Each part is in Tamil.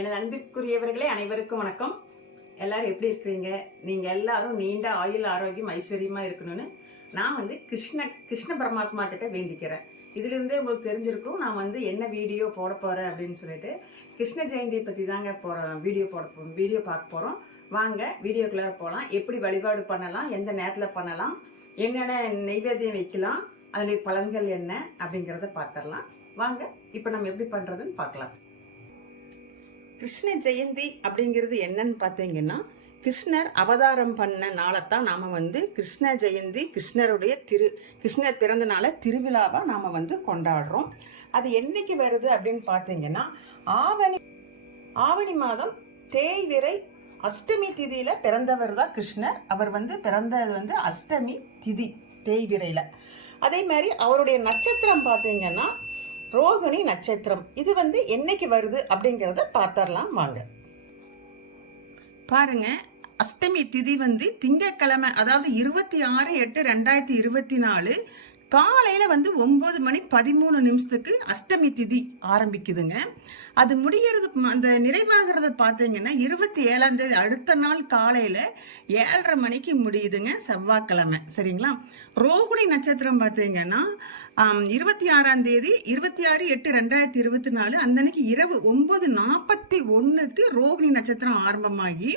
எனது அன்பிற்குரியவர்களே அனைவருக்கும் வணக்கம். எல்லாரும் எப்படி இருக்கிறீங்க? நீங்க எல்லாரும் நீண்ட ஆயுள் ஆரோக்கியம் ஐஸ்வர்யமா இருக்கணும்னு நான் கிருஷ்ண பரமாத்மா கிட்ட வேண்டிக்கிறேன். இதுல இருந்தே உங்களுக்கு தெரிஞ்சிருக்கும் நான் என்ன வீடியோ போட போறேன் அப்படின்னு சொல்லிட்டு. கிருஷ்ண ஜெயந்தியை பத்தி தாங்க வீடியோ பார்க்க போறோம். வாங்க வீடியோக்குள்ளார போகலாம். எப்படி வழிபாடு பண்ணலாம், எந்த நேரத்தில் பண்ணலாம், என்னென்ன நெய்வேத்தியம் வைக்கலாம், அதனுடைய பலன்கள் என்ன அப்படிங்கிறத பார்த்துடலாம். வாங்க இப்போ நம்ம எப்படி பண்றதுன்னு பார்க்கலாம். கிருஷ்ண ஜெயந்தி அப்படிங்கிறது என்னன்னு பார்த்தீங்கன்னா, கிருஷ்ணர் அவதாரம் பண்ண நாளைத்தான் நாம் கிருஷ்ண ஜெயந்தி, கிருஷ்ணர் பிறந்த நாளை திருவிழாவாக நாம் கொண்டாடுறோம். அது என்னைக்கு வருது அப்படின்னு பார்த்தீங்கன்னா, ஆவணி மாதம் தேய்விரை அஷ்டமி திதியில் பிறந்தவர் தான் கிருஷ்ணர். அவர் பிறந்தது அஷ்டமி திதி தேய்விரையில். அதே மாதிரி அவருடைய நட்சத்திரம் பார்த்தீங்கன்னா ரோகிணி நட்சத்திரம். இது என்னைக்கு வருது அப்படிங்கிறத பார்த்தரலாம் வாங்க. பாருங்க, அஷ்டமி திதி திங்கட்கிழமை, அதாவது 26/8/2024 காலையில் 9:13 அஷ்டமி திதி ஆரம்பிக்குதுங்க. அது முடிகிறது, அந்த நிறைவாகிறத பார்த்தீங்கன்னா 27ஆம் தேதி அடுத்த நாள் காலையில் 7:30 மணிக்கு முடியுதுங்க, செவ்வாய்க்கிழமை. சரிங்களா? ரோகிணி நட்சத்திரம் பார்த்தீங்கன்னா 26ஆம் தேதி 26/8/2024 அந்த அன்னைக்கு இரவு 9:41 ரோகிணி நட்சத்திரம் ஆரம்பமாகி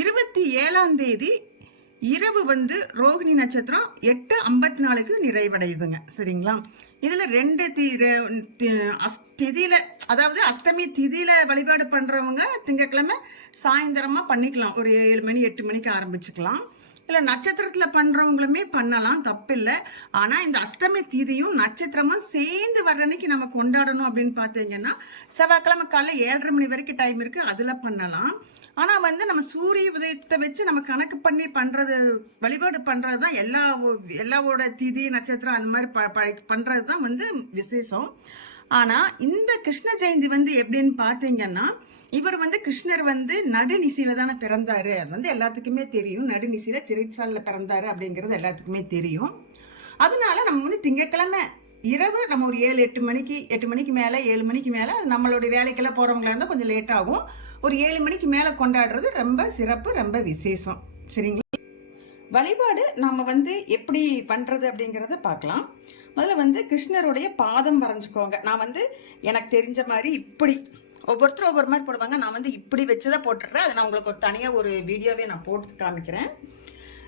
27ஆம் தேதி இரவு ரோகிணி நட்சத்திரம் 8:54 நிறைவடையுதுங்க. சரிங்களா? இதுல 2 திதியில, அதாவது அஷ்டமி திதியில வழிபாடு பண்றவங்க திங்கட்கிழமை சாயந்தரமா பண்ணிக்கலாம். ஒரு 7 மணி 8 மணிக்கு ஆரம்பிச்சுக்கலாம். இல்லை நட்சத்திரத்தில் பண்ணுறவங்களுமே பண்ணலாம், தப்பில்லை. ஆனால் இந்த அஷ்டமி தீதியும் நட்சத்திரமும் சேர்ந்து வர்ற அன்னைக்கு நம்ம கொண்டாடணும் அப்படின்னு பார்த்தீங்கன்னா செவ்வாய்க்கிழமை காலையில் 7:30 மணி வரைக்கும் டைம் இருக்குது, அதில் பண்ணலாம். ஆனால் நம்ம சூரிய உதயத்தை வச்சு நம்ம கணக்கு பண்ணி பண்ணுறது, வழிபாடு பண்ணுறது தான் எல்லாவோட தீதி நட்சத்திரம் அந்த மாதிரி பண்ணுறது தான் விசேஷம். ஆனால் இந்த கிருஷ்ண ஜெயந்தி எப்படின்னு பார்த்தீங்கன்னா, இவர் கிருஷ்ணர் நடுநிசையில தானே பிறந்தாரு. அது எல்லாத்துக்குமே தெரியும். நடுநிசையில சிறைச்சாலையில் பிறந்தாரு அப்படிங்கிறது எல்லாத்துக்குமே தெரியும். அதனால நம்ம திங்கட்கிழமை இரவு நம்ம ஒரு 8 மணிக்கு மேலே 7 மணிக்கு மேலே, அது நம்மளுடைய வேலைக்கெல்லாம் போகிறவங்களா இருந்தால் கொஞ்சம் லேட் ஆகும். ஒரு 7 மணிக்கு மேலே கொண்டாடுறது ரொம்ப சிறப்பு, ரொம்ப விசேஷம். சரிங்களா? வழிபாடு நம்ம எப்படி பண்ணுறது அப்படிங்கிறத பார்க்கலாம். முதல்ல கிருஷ்ணருடைய பாதம் வரைஞ்சிக்கோங்க. நான் எனக்கு தெரிஞ்ச மாதிரி இப்படி, ஒவ்வொருத்தரும் ஒவ்வொரு மாதிரி போடுவாங்க. நான் இப்படி வச்சுதான் போட்டுடுறேன். அதை நான் உங்களுக்கு தனியாக ஒரு வீடியோவே நான் போட்டு காமிக்கிறேன்.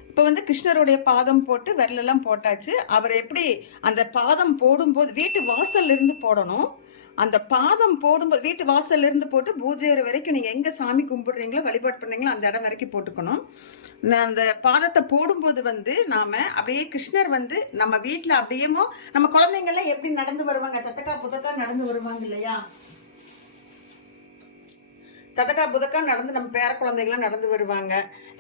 இப்போ கிருஷ்ணருடைய பாதம் போட்டு விரலெல்லாம் போட்டாச்சு. அவர் எப்படி அந்த பாதம் போடும்போது வீட்டு வாசல்ல இருந்து போடணும். அந்த பாதம் போடும்போது வீட்டு வாசல்ல இருந்து போட்டு பூஜை வரைக்கும் நீங்கள் எங்கே சாமி கும்பிடுறீங்களோ வழிபாடு பண்ணுறீங்களோ அந்த இடம் வரைக்கும் போட்டுக்கணும். அந்த பாதத்தை போடும்போது நாம அப்படியே கிருஷ்ணர் நம்ம வீட்டில் அப்படியே நம்ம குழந்தைங்கள்லாம் எப்படி நடந்து வருவாங்க, தத்தக்கா புத்தக்கா நடந்து வருவாங்க இல்லையா? ததக்கா புதக்கா நடந்து நம்ம பேர குழந்தைகளாம் நடந்து வருவாங்க.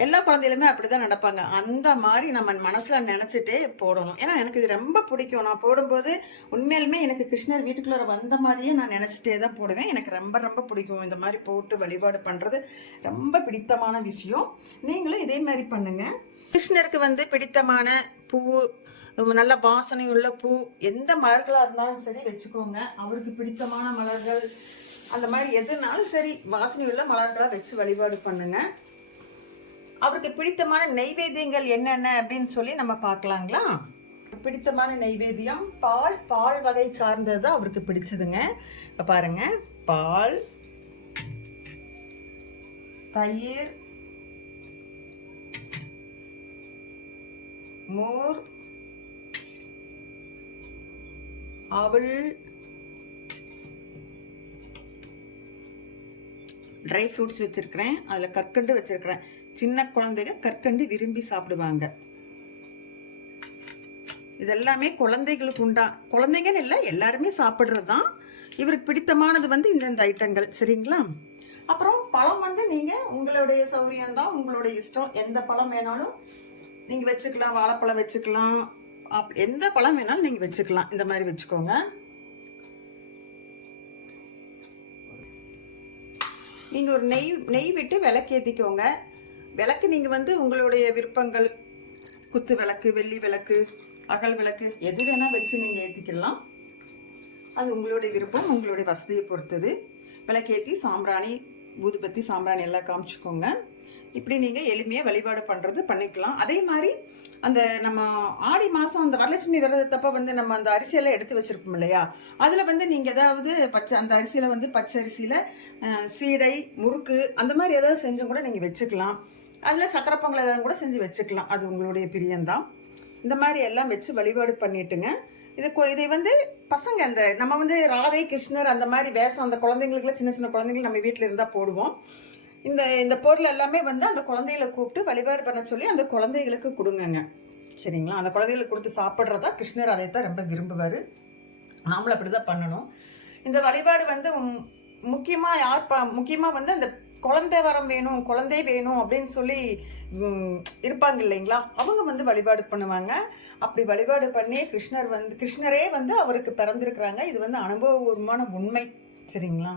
எல்லா குழந்தைகளுமே அப்படிதான் நடப்பாங்க. அந்த மாதிரி நம்ம மனசுல நினைச்சிட்டே போடணும். ஏன்னா எனக்கு இது ரொம்ப பிடிக்கும். நான் போடும்போது உண்மையிலுமே எனக்கு கிருஷ்ணர் வீட்டுக்குள்ள வந்த மாதிரியே நான் நினைச்சிட்டே தான் போடுவேன். எனக்கு ரொம்ப ரொம்ப பிடிக்கும். இந்த மாதிரி போட்டு வழிபாடு பண்றது ரொம்ப பிடித்தமான விஷயம். நீங்களும் இதே மாதிரி பண்ணுங்க. கிருஷ்ணருக்கு பிடித்தமான பூ, நல்ல வாசனை உள்ள பூ, எந்த மலர்களா இருந்தாலும் சரி வச்சுக்கோங்க. அவருக்கு பிடித்தமான மலர்கள் அந்த மாதிரி எதுனாலும் சரி வாசனை உள்ள மலர்களாக வச்சு வழிபாடு பண்ணுங்க. அவருக்கு பிடித்தமான நெய்வேத்தியங்கள் என்னென்ன அப்படின்னு சொல்லி நம்ம பார்க்கலாங்களா? பிடித்தமான நெய்வேத்தியம் பால் வகை சார்ந்தது தான் அவருக்கு பிடிச்சதுங்க. இப்போ பாருங்க, பால், தயிர், மோர், அவல், ட்ரை ஃப்ரூட்ஸ் வச்சுருக்கிறேன். அதில் கற்கண்டு வச்சுருக்கிறேன். சின்ன குழந்தைங்க கற்கண்டு விரும்பி சாப்பிடுவாங்க. இதெல்லாமே குழந்தைகளுக்கு குழந்தைங்கன்னு இல்லை, எல்லாருமே சாப்பிட்றது தான். இவருக்கு பிடித்தமானது இந்தந்த ஐட்டங்கள். சரிங்களா? அப்புறம் பழம் நீங்கள் உங்களுடைய சௌரியம்தான், உங்களுடைய இஷ்டம். எந்த பழம் வேணாலும் நீங்கள் வச்சுக்கலாம். வாழைப்பழம் வச்சுக்கலாம், எந்த பழம் வேணாலும் நீங்கள் வச்சுக்கலாம். இந்த மாதிரி வச்சுக்கோங்க. நீங்கள் ஒரு நெய் விட்டு விளக்கேற்றிக்கோங்க. விளக்கு நீங்கள் உங்களுடைய விருப்பங்கள், குத்து விளக்கு, வெள்ளி விளக்கு, அகல் விளக்கு எது வேணால் வச்சு நீங்கள் ஏற்றிக்கலாம். அது உங்களுடைய விருப்பம், உங்களுடைய வசதியை பொறுத்தது. விளக்கேற்றி சாம்பிராணி ஊதுபத்தி சாம்பிராணி எல்லாம் காமிச்சுக்கோங்க. இப்படி நீங்கள் எளிமையாக வழிபாடு பண்ணுறது பண்ணிக்கலாம். அதே மாதிரி அந்த நம்ம ஆடி மாதம் அந்த வரலட்சுமி விரதத்தப்போ வந்து நம்ம அந்த அரிசியெல்லாம் எடுத்து வச்சுருப்போம் இல்லையா, அதில் வந்து நீங்கள் ஏதாவது அந்த அரிசியில் வந்து பச்சை அரிசியில் சீடை முறுக்கு அந்த மாதிரி ஏதாவது செஞ்சும் கூட நீங்கள் வச்சுக்கலாம். அதில் சக்கரை பொங்கல் ஏதாவது கூட செஞ்சு வச்சுக்கலாம். அது உங்களுடைய பிரியம்தான். இந்த மாதிரி எல்லாம் வச்சு வழிபாடு பண்ணிட்டுங்க. இதை வந்து பசங்க அந்த நம்ம வந்து ராதை கிருஷ்ணர் அந்த மாதிரி வேஷம் அந்த குழந்தைங்களுக்குலாம் சின்ன சின்ன குழந்தைங்களுக்கு நம்ம வீட்டில் இருந்தால் போடுவோம். இந்த பொருள் எல்லாமே வந்து அந்த குழந்தைகளை கூப்பிட்டு வழிபாடு பண்ண சொல்லி அந்த குழந்தைகளுக்கு கொடுங்கங்க. சரிங்களா? அந்த குழந்தைகளுக்கு கொடுத்து சாப்பிட்றதா கிருஷ்ணர் அதைத்தான் ரொம்ப விரும்புவார். நாமளும் அப்படி தான் பண்ணணும். இந்த வழிபாடு வந்து முக்கியமாக வந்து அந்த குழந்தை வரம் வேணும், குழந்தை வேணும் அப்படின்னு சொல்லி இருப்பாங்க இல்லைங்களா, அவங்க வந்து வழிபாடு பண்ணுவாங்க. அப்படி வழிபாடு பண்ணி கிருஷ்ணரே வந்து அவருக்கு பிறந்திருக்கிறாங்க. இது வந்து அனுபவபூர்வமான உண்மை. சரிங்களா?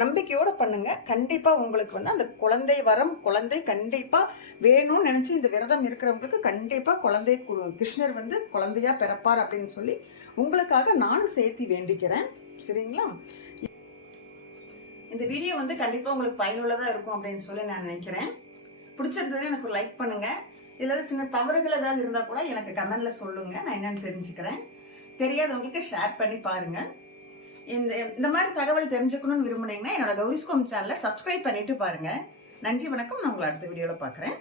நம்பிக்கையோடு பண்ணுங்க. கண்டிப்பாக உங்களுக்கு வந்து அந்த குழந்தை வரம், குழந்தை கண்டிப்பாக வேணும்னு நினச்சி இந்த விரதம் இருக்கிறவங்களுக்கு கண்டிப்பாக கிருஷ்ணர் வந்து குழந்தையா பிறப்பார் அப்படின்னு சொல்லி உங்களுக்காக நானும் சேர்த்து வேண்டிக்கிறேன். சரிங்களா? இந்த வீடியோ வந்து கண்டிப்பாக உங்களுக்கு பயனுள்ளதாக இருக்கும் அப்படின்னு சொல்லி நான் நினைக்கிறேன். பிடிச்சிருந்ததுன்னு எனக்கு ஒரு லைக் பண்ணுங்கள். இதில் சின்ன தவறுகள் ஏதாவது இருந்தால் கூட எனக்கு கமெண்டில் சொல்லுங்கள், நான் என்னென்னு தெரிஞ்சுக்கிறேன். தெரியாதவங்களுக்கு ஷேர் பண்ணி பாருங்கள். இந்த மாதிரி தகவல் தெரிஞ்சுக்கணும்னு விரும்புனீங்கன்னா என்னோட கௌரிஸ்கோம் சேனலை சப்ஸ்கிரைப் பண்ணிட்டு பாருங்கள். நன்றி, வணக்கம். நான் உங்களை அடுத்த வீடியோவில் பார்க்குறேன்.